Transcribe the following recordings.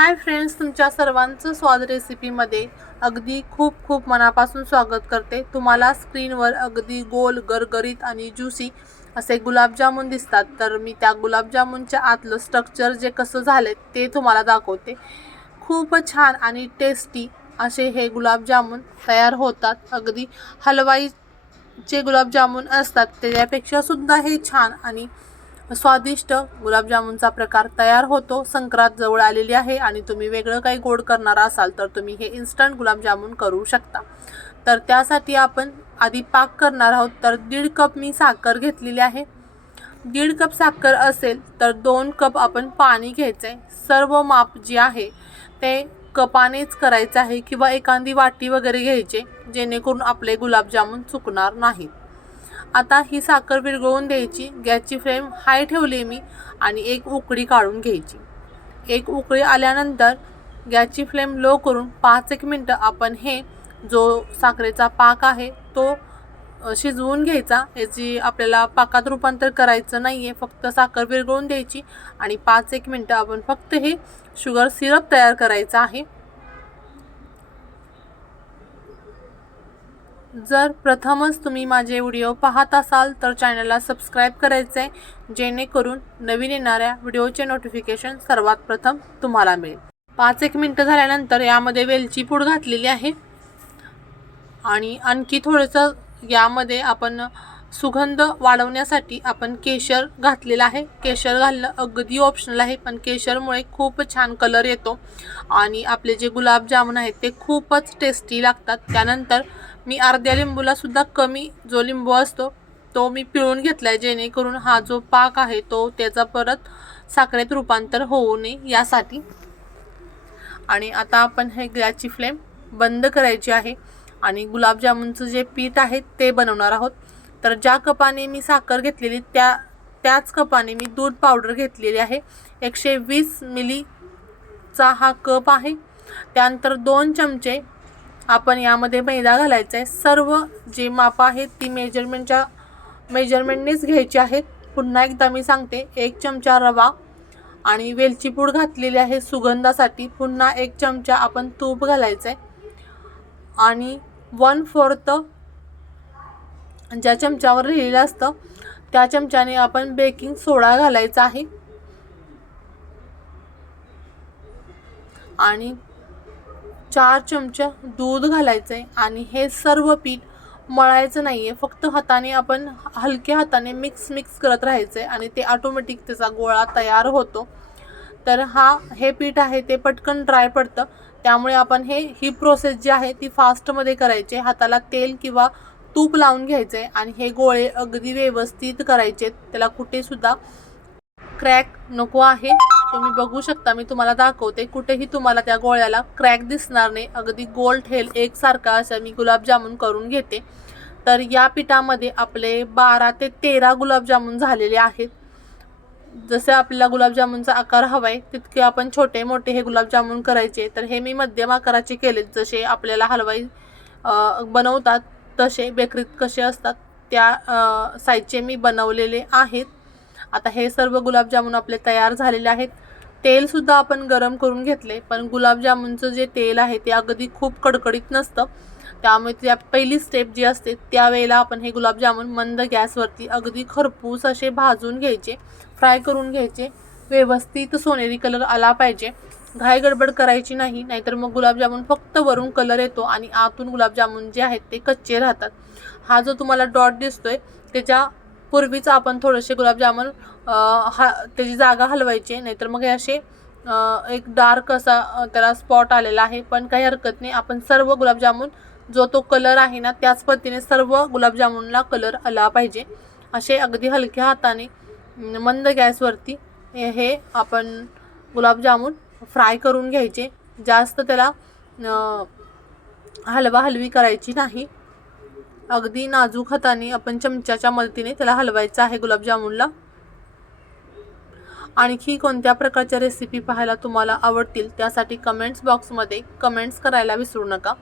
Hi friends तुमच्या सर्वांचं स्वाद रेसिपीमध्ये अगदी खूप खूप मनापासून स्वागत करते. तुम्हाला स्क्रीनवर अगदी गोल गरगरीत आणि ज्युसी असे गुलाबजामुन दिसतात. तर मी त्या गुलाबजामुनच्या आतलं स्ट्रक्चर जे कसं झालं ते तुम्हाला दाखवते. खूप छान आणि टेस्टी असे हे गुलाबजामुन तयार होतात. अगदी हलवाईचे गुलाबजामुन असतात त्याच्यापेक्षा सुद्धा हे छान आणि स्वादिष्ट गुलाबजामुनचा प्रकार तयार होतो. संक्रांत जवळ आलेली आहे आणि तुम्ही वेगळं काही गोड करणार असाल तर तुम्ही हे इन्स्टंट गुलाबजामुन करू शकता. तर त्यासाठी आपण आधी पाक करणार आहोत. तर दीड कप मी साखर घेतलेली आहे. दीड कप साखर असेल तर दोन कप आपण पाणी घ्यायचं आहे सर्व माप जे आहे ते कपानेच करायचं आहे किंवा एखादी वाटी वगैरे घ्यायचे जेणेकरून आपले गुलाबजामुन चुकणार नाहीत. आता ही साखर विरघळून द्यायची गॅसची फ्लेम हाय ठेवली मी आणि एक उकळी काढून घ्यायची. एक उकळी आल्यानंतर गॅसची फ्लेम लो करून पाच एक मिनटं आपण हे जो साखरेचा पाक आहे तो शिजवून घ्यायचा. याची आपल्याला पाकात रूपांतर करायचं नाही आहे फक्त साखर विरघळून द्यायची आणि पाच एक मिनटं आपण फक्त हे शुगर सिरप तयार करायचं आहे. जर प्रथमच तुम्ही माझे व्हिडिओ पाहत असाल तर चॅनलला सबस्क्राईब करायचे आहे जेणेकरून नवीन येणाऱ्या व्हिडिओचे नोटिफिकेशन सर्वात प्रथम तुम्हाला मिळेल. पाच एक मिनटं झाल्यानंतर यामध्ये वेलची पूड घातलेली आहे. आणि आणखी थोडंसं यामध्ये आपण सुगंध वाढवण्यासाठी आपण केशर घातलेलं आहे. केशर घालणं अगदी ऑप्शनल आहे पण केशरमुळे खूप छान कलर येतो. आणि आपले जे गुलाबजामुन आहेत ते खूपच टेस्टी लागतात. त्यानंतर मी अर्ध्या लिंबूलासुद्धा कमी जो लिंबू असतो तो मी पिळून घेतला आहे जेणेकरून हा जो पाक आहे तो त्याचा परत साखरेत रूपांतर होऊ नये यासाठी. आणि आता आपण हे गॅसची फ्लेम बंद करायची आहे आणि गुलाबजामुनचं जे पीठ आहे ते बनवणार आहोत. तर ज्या कपाने मी साखर घेतलेली त्या त्याच कपाने मी दूध पावडर घेतलेली आहे. एकशे वीस मिलीचा हा कप आहे. त्यानंतर दोन चमचे आपण यामध्ये मैदा घालायचा आहे सर्व जे माप आहेत ती मेजरमेंटच्या मेजरमेंटनेच घ्यायची आहेत. पुन्हा एकदा मी सांगते एक चमचा रवा आणि वेलची पूड घातलेली आहे सुगंधासाठी. पुन्हा एक चमचा आपण तूप घालायचं आहे आणि वन फोर्थ ज्या चमच्यावर लिहिलेलं असतं त्या चमच्याने आपण बेकिंग सोडा घालायचा आहे. आणि चार चमचे दूध घालायचं आहे आणि हे सर्व पीठ मळायचं नाही आहे फक्त हाताने आपण हलक्या हाताने मिक्स मिक्स करत राहायचं आहे आणि ते ऑटोमॅटिक त्याचा गोळा तयार होतो. तर हा हे पीठ आहे ते पटकन ड्राय पडतं. त्यामुळे आपण हे ही प्रोसेस जी आहे ती फास्टमध्ये करायची हाताला तेल किंवा तूप लावून घ्यायचं आहे आणि हे गोळे अगदी व्यवस्थित करायचे त्याला कुठेसुद्धा क्रॅक नको आहे. तुम्ही बघू शकता मी तुम्हाला दाखवते कुठेही तुम्हाला त्या गोळ्याला क्रॅक दिसणार नाही. अगदी गोल ठेल एकसारखा अशा मी गुलाबजामुन करून घेते. तर या पिठामध्ये आपले बारा ते तेरा गुलाबजामुन झालेले आहेत. जसे आपल्याला गुलाबजामुनचा आकार हवा आहे तितके आपण छोटे मोठे हे गुलाबजामुन करायचे. तर हे मी मध्यम आकाराचे केलेत जसे आपल्याला हलवाई बनवतात तसे बेकरीत कसे असतात त्या साईजचे मी बनवलेले आहेत. आता हे सर्व गुलाबजामुन आपले तयार झालेले आहेत. तेलसुद्धा आपण गरम करून घेतले पण गुलाबजामुनचं जे तेल आहे ते अगदी खूप कडकडीत नसतं. त्यामुळे त्या पहिली स्टेप जी असते त्यावेळेला आपण हे गुलाबजामुन मंद गॅसवरती अगदी खरपूस असे भाजून घ्यायचे फ्राय करून घ्यायचे. व्यवस्थित सोनेरी कलर आला पाहिजे. घाई गडबड करायची नाही नाहीतर मग गुलाबजामुन फक्त वरून कलर येतो आणि आतून गुलाबजामुन जे आहेत ते कच्चे राहतात. हा जो तुम्हाला डॉट दिसतोय त्याच्या पूर्वीच आपण थोडेसे गुलाबजामुन हा त्याची जागा हलवायची नाहीतर मग हे असे एक डार्क असा त्याला स्पॉट आलेला आहे. पण काही हरकत नाही. आपण सर्व गुलाबजामुन जो तो कलर आहे ना त्याच पद्धतीने सर्व गुलाबजामुनला कलर आला पाहिजे. असे अगदी हलक्या हाताने मंद गॅसवरती हे आपण गुलाबजामुन फ्राय करून घ्यायचे. जास्त त्याला हलवा हलवी करायची नाही. अगदी नाजूक हाताने आपण चमच्याच्या मदतीने त्याला हलवायचं आहे गुलाबजामुनला. आणखी कोणत्या प्रकारच्या रेसिपी पाहायला तुम्हाला आवडतील त्यासाठी कमेंट्स बॉक्समध्ये कमेंट्स करायला विसरू नका.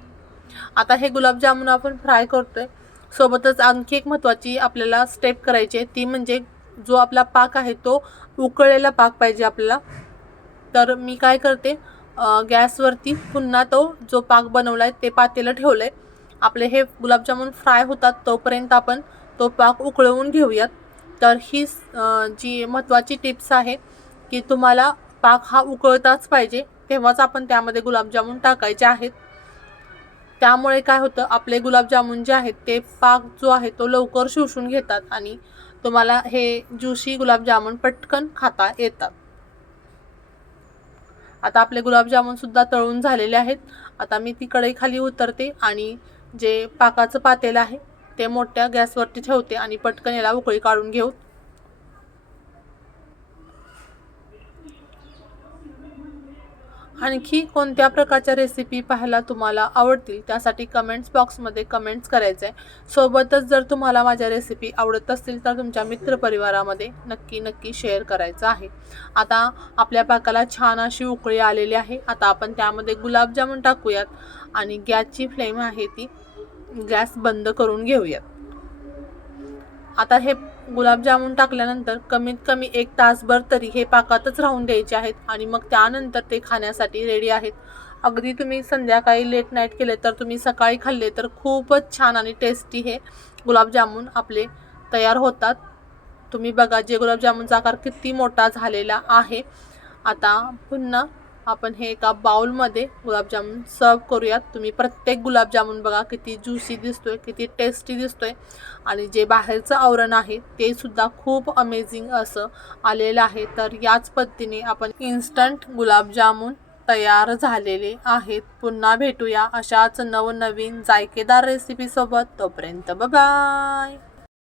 आता हे गुलाबजामुन आपण फ्राय करतोय. सोबतच आणखी एक महत्त्वाची आपल्याला स्टेप करायची आहे. ती म्हणजे जो आपला पाक आहे तो उकळलेला पाक पाहिजे आपल्याला. तर मी काय करते गॅसवरती पुन्हा तो जो पाक बनवला आहे ते पातेलं ठेवलं आहे आपले हे गुलाबजामुन फ्राय होतात तोपर्यंत आपण तो पाक उकळवून घेऊयात. तर ही जी महत्त्वाची टिप्स आहे की तुम्हाला पाक हा उकळताच पाहिजे तेव्हाच आपण त्यामध्ये गुलाबजामुन टाकायचे आहेत. त्यामुळे काय होतं आपले गुलाबजामुन जे आहेत ते पाक जो आहे तो लवकर शोषून घेतात आणि तुम्हाला हे ज्युशी गुलाबजामुन पटकन खाता येतात. आता आपले गुलाबजामुन सुद्धा तळून झालेले आहेत. आता मी ती कढई खाली उतरते आणि जे पाकाचं पातेलं आहे ते मोठ्या गॅसवरती ठेवते आणि पटकन याला उकळी काढून घेऊ आणखी कोणत्या प्रकारच्या रेसिपी पाहायला तुम्हाला आवडतील त्यासाठी कमेंट्स बॉक्समध्ये कमेंट्स करायचं आहे सोबतच जर तुम्हाला माझ्या रेसिपी आवडत असतील तर तुमच्या मित्रपरिवारामध्ये नक्की नक्की शेअर करायचं आहे. आता आपल्या पाकाला छान अशी उकळी आलेली आहे. आता आपण त्यामध्ये गुलाबजामुन टाकूयात आणि गॅसची फ्लेम आहे ती गॅस बंद करून घेऊयात. आता हे गुलाबजामुन टाकल्यानंतर कमीत कमी एक तासभर तरी हे पाकातच राहून द्यायचे आहेत आणि मग त्यानंतर ते खाण्यासाठी रेडी आहेत. अगदी तुम्ही संध्याकाळी लेट नाईट केले तर तुम्ही सकाळी खाल्ले तर खूपच छान आणि टेस्टी हे गुलाबजामुन आपले तयार होतात. तुम्ही बघा जे गुलाबजामुनचा आकार किती मोठा झालेला आहे. आता पुन्हा आपण हे एका बाउलमध्ये गुलाबजामुन सर्व करूयात. तुम्ही प्रत्येक गुलाबजामुन बघा किती ज्युसी दिसतोय किती टेस्टी दिसतोय. आणि जे बाहेरचं आवरण आहे ते सुद्धा खूप अमेझिंग असं आलेलं आहे. तर याच पद्धतीने आपण इन्स्टंट गुलाबजामुन तयार झालेले आहेत. पुन्हा भेटूया अशाच नवनवीन जायकेदार रेसिपीसोबत तोपर्यंत बाय